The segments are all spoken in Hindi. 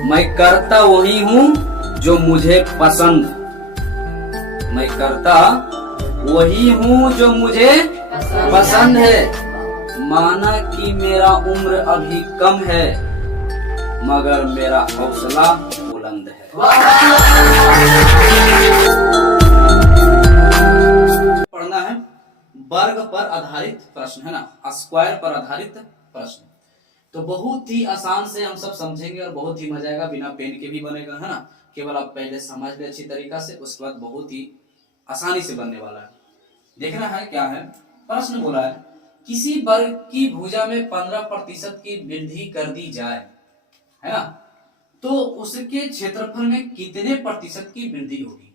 मैं करता वही हूँ जो मुझे पसंद। मैं करता वही हूँ जो मुझे पसंद है। माना कि मेरा उम्र अभी कम है, मगर मेरा हौसला बुलंद है। पढ़ना है वर्ग पर आधारित प्रश्न, है ना, स्क्वायर पर आधारित प्रश्न। तो बहुत ही आसान से हम सब समझेंगे और बहुत ही मजा आएगा, बिना पेन के भी बनेगा, है ना। केवल आप पहले समझ ले अच्छी तरीका से, उसके बाद बहुत ही आसानी से बनने वाला है। देखना है क्या है। प्रश्न बोला है किसी वर्ग की भुजा में 15% की वृद्धि कर दी जाए, है ना, तो उसके क्षेत्रफल में कितने प्रतिशत की वृद्धि होगी।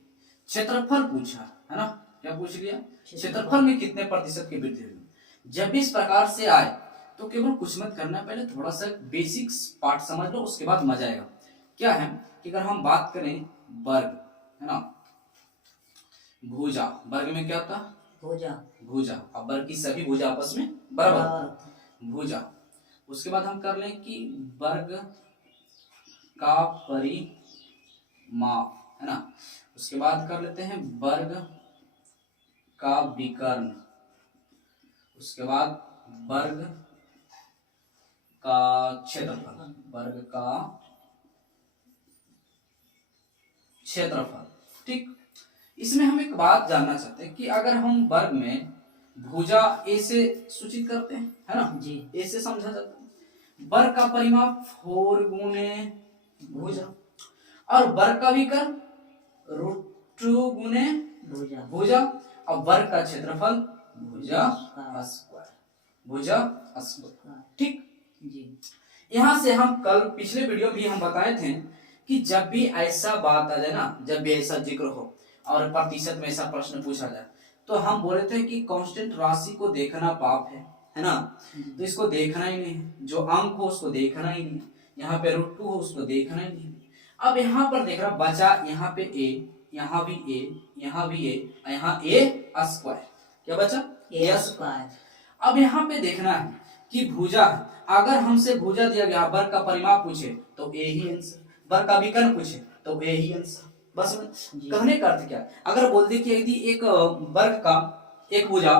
क्षेत्रफल पूछा, है ना, क्या पूछ लिया, क्षेत्रफल में कितने प्रतिशत की वृद्धि होगी। जब भी इस प्रकार से आए तो केवल कुछ मत करना, पहले थोड़ा सा बेसिक्स पार्ट समझ लो, उसके बाद मजा आएगा। क्या है कि अगर हम बात करें वर्ग, है ना, भुजा, वर्ग में क्या होता है, भुजा। भुजा, अब वर्ग की सभी भुजा आपस में बराबर, भुजा। उसके बाद हम कर लें कि वर्ग का परिमाप, है ना। उसके बाद कर लेते हैं वर्ग का विकर्ण। उसके बाद वर्ग का क्षेत्रफल, वर्ग का क्षेत्रफल। ठीक, इसमें हम एक बात जानना चाहते हैं कि अगर हम वर्ग में भुजा ए से सूचित करते हैं, है ना जी, ए से समझा जाता है। वर्ग का परिमाप 4 गुने भुजा और वर्ग का विकर्ण √2 गुने भुजा और वर्ग का क्षेत्रफल भुजा स्क्वायर, भुजा स्क्वायर। ठीक जी। यहाँ से हम कल पिछले वीडियो भी हम बताए थे कि जब भी ऐसा बात आ जाए ना, जब भी ऐसा जिक्र हो और प्रतिशत में ऐसा प्रश्न पूछा जाए, तो हम बोले थे कि कांस्टेंट राशि को देखना पाप है ना, तो इसको देखना ही नहीं, जो अंक हो उसको देखना ही नहीं, यहाँ पे √2 हो उसको देखना ही नहीं। अब यहाँ पर देख रहा बचा, यहाँ पे ए, यहाँ भी ए, यहाँ भी ए, यहाँ ए स्क्वायर, क्या बचा, ए स्क्वायर। अब यहाँ पे देखना है कि भुजा, अगर हमसे भुजा दिया गया, वर्ग का परिमाप पूछे तो ए ही आंसर, वर्ग का विकर्ण पूछे तो ए ही आंसर। बस कहने का अर्थ क्या, अगर बोल दे कि यदि एक वर्ग का एक भुजा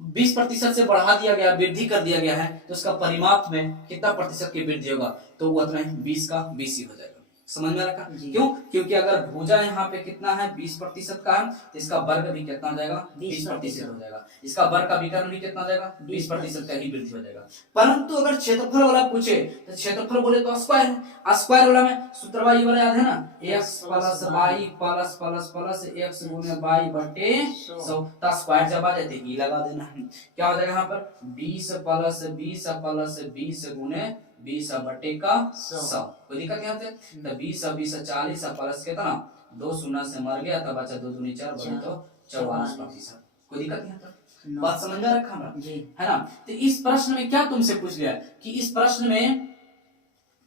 20% से बढ़ा दिया गया, वृद्धि कर दिया गया है, तो उसका परिमाप में कितना प्रतिशत की वृद्धि होगा, तो वो उतना 20 का 20 ही हो जाएगा। समझ में रखा, क्यों, क्योंकि अगर भुजा यहाँ पे कितना है 20% का है, तो इसका वर्ग भी कितना हो जाएगा, 20% हो जाएगा। इसका वर्ग का विकर्ण भी कितना हो जाएगा, 20% का ही वृद्धि हो जाएगा। परंतु अगर क्षेत्रफल वाला पूछे तो क्षेत्रफल बोले तो स्क्वायर है, स्क्वायर वाला में सूत्र वाई वाला याद है ना, x plus y plus plus plus x गुने वाई बटे 100, तो स्क्वायर जब आ जाते ई लगा देना है, क्या हो जाएगा यहाँ पर 20 प्लस 20 प्लस 20 गुने 20 बटे का 100। कोई दिक्कत यहाँ पे, तो 20 20 40 प्लस कितना 2 शून्य से मर गया, तब बचा 2 दूनी 4 बटे तो 44%। कोई दिक्कत यहाँ पर, बात समझ में रखा है ना। तो इस प्रश्न में क्या तुमसे पूछ लिया कि इस प्रश्न में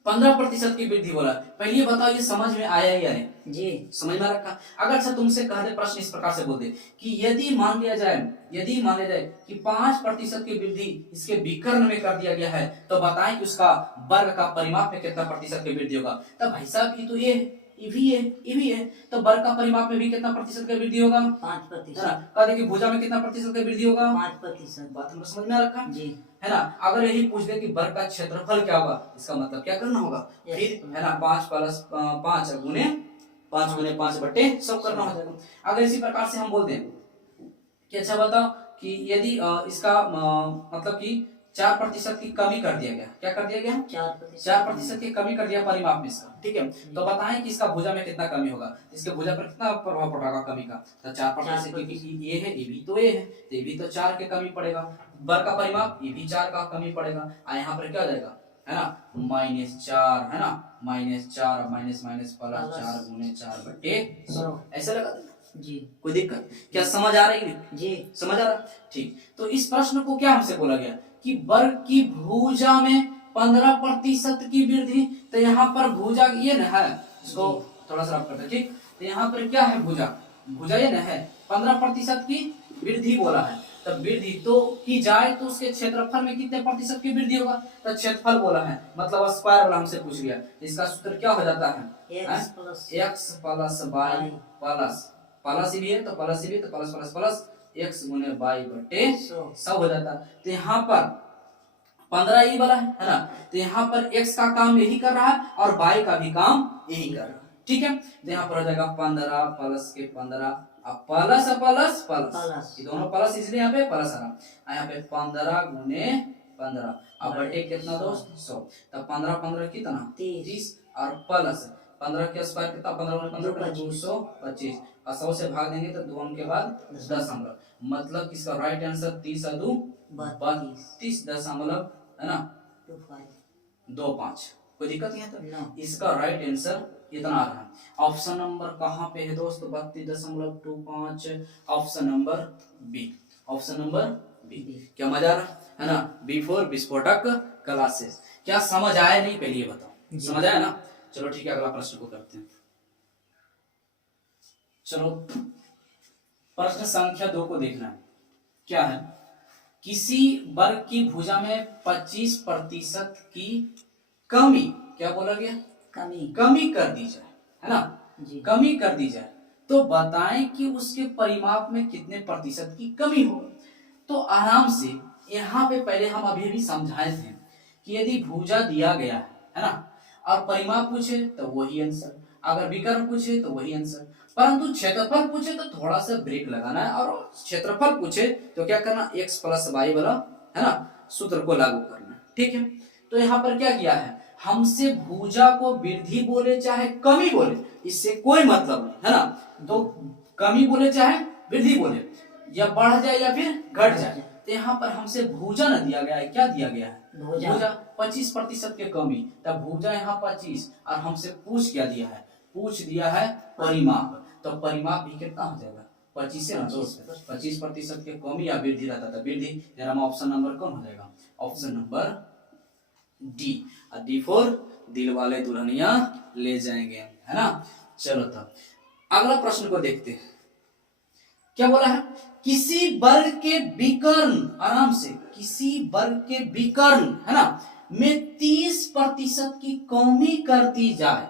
15% की वृद्धि बोला, पहले ये बताओ ये समझ में आया या नहीं जी, समझ में रखा। अगर अच्छा तुमसे कह दे प्रश्न इस प्रकार से बोल दे कि यदि मान लिया जाए कि 5% की वृद्धि इसके विकर्ण में कर दिया गया है, तो बताएं कि उसका वर्ग का परिमाप में कितना प्रतिशत की वृद्धि होगा। तब भाई साहब ये तो ये भी है, तो वर्ग का परिमाप में भी कितना प्रतिशत की वृद्धि होगा, 5%। कह कि भुजा में कितना प्रतिशत की वृद्धि होगा, 5%। बात हमको समझ में रखा जी, है ना। अगर यही पूछ दे कि वर्ग का क्षेत्रफल क्या होगा, इसका मतलब क्या करना होगा, फिर है ना 5 प्लस 5 गुने 5 बटे 100 करना हो जाएगा। अगर इसी प्रकार से हम बोल दें कि अच्छा बताओ कि यदि इसका मतलब कि 4% की कमी कर दिया गया, क्या कर दिया गया, 4% की कमी कर दिया परिमाप में इसका, ठीक है, तो बताएं कि इसका भुजा में कितना कमी होगा, इसके भुजा पर कितना प्रभाव पड़ेगा कमी का, तो 4% की ये है, ये भी तो ये है, तो ये भी तो 4 के कमी पड़ेगा, वर्ग का परिमाप ये भी 4 का कमी पड़ेगा, यहाँ पर क्या हो जाएगा, है ना -4, है ना -4 माइनस प्लस 4 गुने 4 बटे 100, ऐसा लगा देना जी। कोई दिक्कत, क्या समझ आ रही है जी, समझ आ रहा, ठीक। तो इस प्रश्न को क्या हमसे बोला गया कि वर्ग की भुजा में 15% की वृद्धि, तो यहाँ पर भुजा ये न है, इसको थोड़ा सा रफ करते हैं, ठीक। तो यहाँ पर क्या है, भुजा ये न है 15% की वृद्धि बोला है, तब वृद्धि तो की जाए तो उसके क्षेत्रफल में कितने प्रतिशत की वृद्धि होगा, तो क्षेत्रफल बोला है मतलब स्क्वायर वाला हमसे पूछ लिया, इसका सूत्र क्या हो जाता है x plus y plus plus भी है तो प्लस भी, तो प्लस प्लस प्लस एक्स गुने वाई बटे 100 हो जाता है। तो यहाँ पर 15 ई वाला है ना, तो यहाँ पर x का काम यही कर रहा है और y का भी काम यही कर रहा है, ठीक है। तो यहाँ पर हो जाएगा 15 प्लस के 15 अब प्लस प्लस प्लस, ये दोनों प्लस इसलिए यहाँ पे प्लस आ रहा, यहाँ पे 15 गुने 15 अब बटे कितना दोस्त 100, तब 15 15 कितना 30 और प्लस 15 के स्क्वायर कितना 15 गुने 15 225 और 100 से भाग देंगे तो 2 के बाद 10 मतलब इसका राइट आंसर 30 और 2 32 दशमलव है ना 25। कोई दिक्कत नहीं है तो इसका राइट आंसर इतना आ रहा है। ऑप्शन नंबर कहाँ पे है दोस्त 32.25, option number B, option number B. क्या मजा आ रहा है ना, बिफोर विस्फोटक क्लासेस। क्या समझ आया नहीं पहले ये बताओ, समझ आया ना। चलो ठीक है अगला प्रश्न को करते हैं। चलो प्रश्न संख्या 2 को देखना है, क्या है, किसी वर्ग की भुजा में 25% की कमी, क्या बोला गया, कमी कर दी जाए, है ना जी। कमी कर दी जाए तो बताएं कि उसके परिमाप में कितने प्रतिशत की कमी हो। तो आराम से यहाँ पे पहले हम अभी भी समझाए थे कि यदि भुजा दिया गया है ना और परिमाप पूछे तो वही आंसर, अगर विकर्ण पूछे तो वही आंसर, परंतु क्षेत्रफल पूछे तो थोड़ा सा ब्रेक लगाना है और क्षेत्रफल पूछे तो क्या करना x प्लस वाई वाला है ना सूत्र को लागू करना, ठीक है। तो यहाँ पर क्या किया है, हमसे भुजा को वृद्धि बोले चाहे कमी बोले इससे कोई मतलब नहीं, है ना। तो कमी बोले चाहे वृद्धि बोले या बढ़ जाए या फिर घट जाए, तो यहाँ पर हमसे भुजा न दिया गया है, क्या दिया गया है भुजा 25% के कमी, तब भुजा यहाँ 25 और हमसे पूछ क्या दिया है, पूछ दिया है परिमाप, तो परिमाप भी कितना हो जाएगा 25 से ना दोस्त 25% के कमी या वृद्धि रहता था वृद्धि, जरा ऑप्शन नंबर कौन हो जाएगा, option number D, D for दिल वाले दुल्हनिया ले जाएंगे, है ना। चलो तब अगला प्रश्न को देखते हैं, क्या बोला है, किसी वर्ग के विकर्ण, आराम से, किसी वर्ग के विकर्ण है ना में 30% की कमी कर दी जाए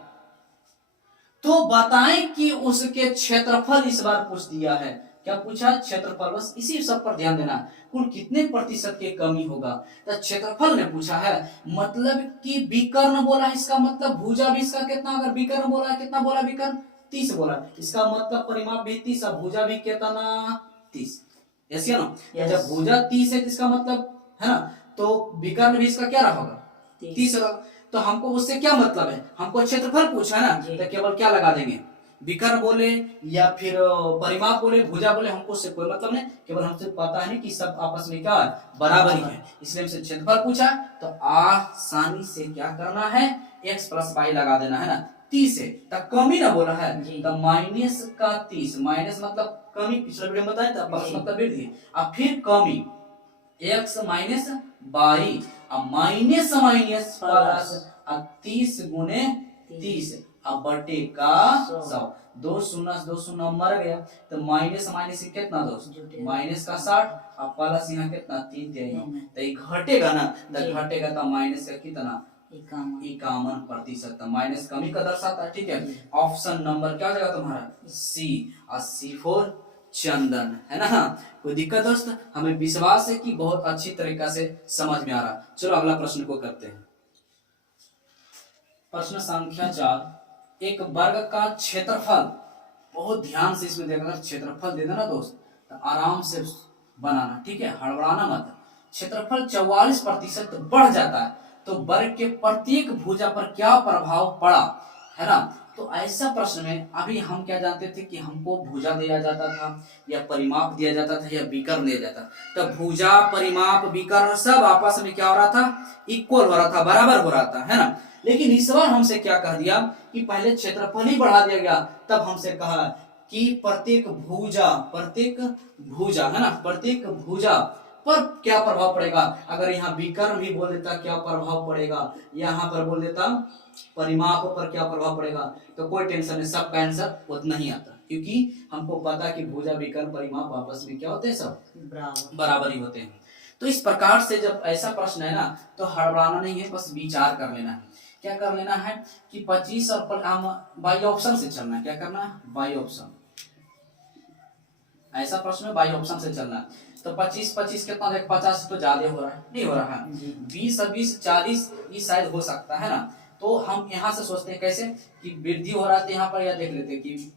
तो बताएं कि उसके क्षेत्रफल, इस बार पूछ दिया है, क्या पूछा, क्षेत्रफल, बस इसी सब पर ध्यान देना, कुल कितने प्रतिशत की कमी होगा, तो क्षेत्रफल ने पूछा है, मतलब कि विकर्ण बोला, इसका मतलब भुजा भी इसका कितना, अगर विकर्ण बोला है कितना बोला, विकर्ण 30 बोला, इसका मतलब परिमाप भी 30 और भुजा भी कितना 30, ऐसे ना। जब भुजा 30 है तो इसका मतलब है ना, तो विकर्ण भी इसका क्या रहा 30 रहा, तो हमको उससे क्या मतलब है, हमको क्षेत्रफल पूछा है ना, तो केवल क्या लगा देंगे, विकर्ण बोले या फिर परिमाप बोले भुजा बोले, हमको उससे कोई मतलब नहीं, केवल हमसे पता है कि सब आपस में क्या बराबर ही है, इसलिए हमसे क्षेत्रफल पूछा, तो आसानी से क्या करना है, x प्लस वाई लगा देना है ना, 30 है, तब कमी ना बोला है तो माइनस का 30, माइनस मतलब कमी, पिछले वीडियो में बताया था, प्लस मतलब वृद्धि, अब फिर कमी x माइनस वाई, अब माइनस माइनस प्लस 30 गुने 30 अब बटे का 100, 2 शून्य मर गया, तो माइनस माइनस से कितना दोस्त माइनस का 60, अब प्लस यहाँ कितना 3 तो ये घटेगा ना, तो घटेगा तो माइनस का कितना 51%, माइनस कमी का दर्शाता है, ठीक है। ऑप्शन नंबर क्या हो जाएगा तुम्हारा सी, और सी फॉर चंदन, है ना। कोई दिक्कत दोस्त, हमें विश्वास है कि बहुत अच्छी तरीका से समझ में आ रहा। चलो अगला प्रश्न को करते हैं। प्रश्न संख्या 4, एक वर्ग का क्षेत्रफल, बहुत ध्यान से इसमें देखना, क्षेत्रफल दे देना दोस्त तो आराम से बनाना, ठीक है, हड़बड़ाना मत। क्षेत्रफल 44% बढ़ जाता है तो वर्ग के प्रत्येक भुजा पर क्या प्रभाव पड़ा, है ना। तो ऐसा प्रश्न में अभी हम क्या जानते थे कि हमको भुजा दिया जाता था या परिमाप दिया जाता था या विकर्ण दिया जाता, तो भुजा परिमाप विकर्ण सब आपस में क्या हो रहा था, इक्वल हो रहा था, बराबर हो रहा था, है ना। लेकिन इस बार हमसे क्या कह दिया कि पहले क्षेत्रफल ही बढ़ा दिया गया, तब हमसे कहा कि प्रत्येक भुजा है ना, प्रत्येक भुजा पर क्या प्रभाव पड़ेगा। अगर यहाँ विकर्ण भी बोल देता क्या प्रभाव पड़ेगा, यहाँ पर बोल देता परिमाप पर क्या प्रभाव पड़ेगा, तो कोई टेंशन नहीं, सबका आंसर उतना ही आता, क्योंकि हमको पता कि भुजा विकर्ण परिमाप आपस में क्या होते हैं, सब बराबर ही होते हैं। तो इस प्रकार से जब ऐसा प्रश्न है ना तो हड़बड़ाना नहीं है, बस विचार कर लेना है। क्या कर लेना है कि 25 और हम बाई ऑप्शन से चलना है। क्या करना है, बाई ऑप्शन। ऐसा प्रश्न है बाई ऑप्शन से चलना है। तो 25 कितना, 50 तो ज्यादा हो रहा है, नहीं हो रहा है, 20 और 20 40 ये शायद हो सकता है ना। तो हम यहाँ से सोचते हैं कैसे कि वृद्धि हो रहा है, तो यहाँ पर यह देख लेते हैं कि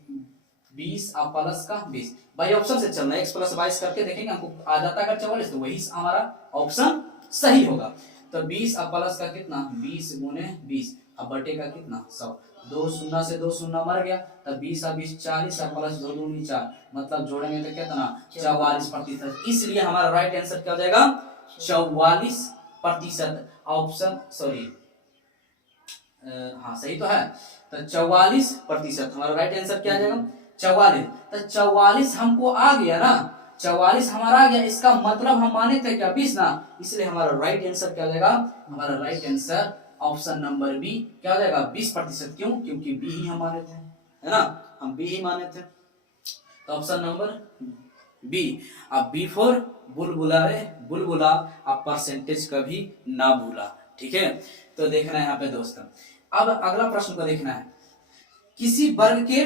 20 और प्लस का 20, बाई ऑप्शन से चलना है। x + 22 करके देखेंगे, हमको आ जाता है 44, तो वही हमारा ऑप्शन सही होगा। तो 20 और प्लस का कितना, 20 × 20 अब बटे का कितना 100, 2 शून्य से 2 शून्य मर गया, तब 20 और 20 40 और प्लस 2 दूनी 4, मतलब जोड़ेंगे तो कितना 44%। इसलिए हमारा राइट आंसर क्या हो जाएगा 44%। ऑप्शन सॉरी हाँ सही तो है, तो 44% हमारा राइट आंसर क्या आ जाएगा 44। तो 44 हमको आ गया ना, 44 हमारा आ गया, इसका मतलब हम माने थे क्या 20 ना, इसलिए हमारा राइट आंसर क्या हो जाएगा, हमारा right answer option number B क्या हो जाएगा 20%। क्यों, क्योंकि बी ही हम माने थे, है ना, हम बी ही माने थे। तो ऑप्शन नंबर बी। अब बी फॉर बुलबुला रे बुलबुला, अब परसेंटेज कभी ना भूला, ठीक है। तो देखना है यहाँ पे दोस्तों, अब अगला प्रश्न को देखना है, किसी वर्ग के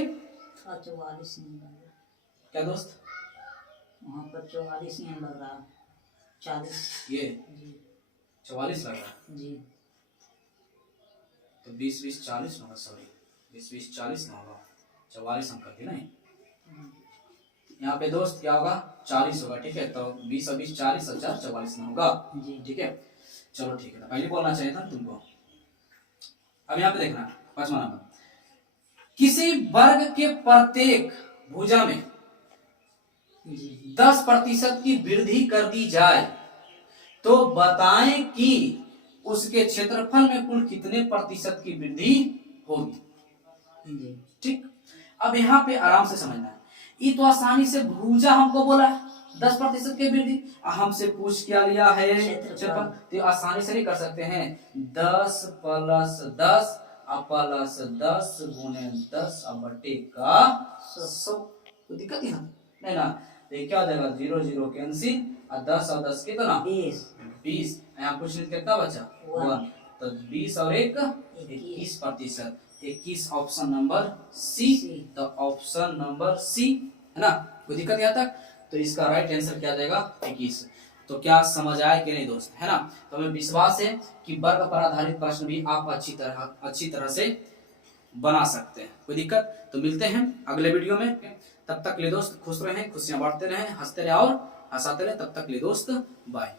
44 नहीं लग रहा क्या दोस्त, वहाँ पर 44 नहीं लग रहा, 40 ये जी 44 लग रहा जी। तो 20 20 40 होगा, सॉरी 20 20 40 ना होगा, 44 हम करते नहीं, यहाँ पे दोस्त क्या होगा 40 होगा, ठीक है। तो 20 और 20 40 और 4 44 ना होगा जी, ठीक है। चलो ठीक है, पहले बोलना चाहिए था तुमको। अब यहाँ पे देखना 5वां नंबर, किसी वर्ग के प्रत्येक भुजा में 10% की वृद्धि कर दी जाए तो बताएं कि उसके क्षेत्रफल में कुल कितने प्रतिशत की वृद्धि होगी। ठीक, अब यहाँ पे आराम से समझना है, ये तो आसानी से भुजा हमको बोला है 10% की वृद्धि, हमसे पूछ क्या लिया है क्षेत्रफल, तो आसानी से नहीं कर सकते हैं, 10 + 10 प्लस 10 × 10 बटे का 100, कोई दिक्कत ही नहीं ना। तो क्या हो जाएगा 0 0 कैंसिल, और 10 और 10 कितना 20, यहाँ कुछ कितना बचा 1, तो 20 और 1 21%, 21 ऑप्शन नंबर सी। तो ऑप्शन नंबर सी है ना, कोई दिक्कत यहाँ तक। तो इसका राइट आंसर क्या जाएगा 21। तो क्या समझ आया कि नहीं दोस्त, है ना। तो हमें विश्वास है कि वर्ग पर आधारित प्रश्न भी आप अच्छी तरह से बना सकते हैं, कोई दिक्कत। तो मिलते हैं अगले वीडियो में, तब तक ले दोस्त खुश रहें, खुशियां बांटते रहें, हंसते रहे और हंसाते रहे, तब तक ले दोस्त बाय।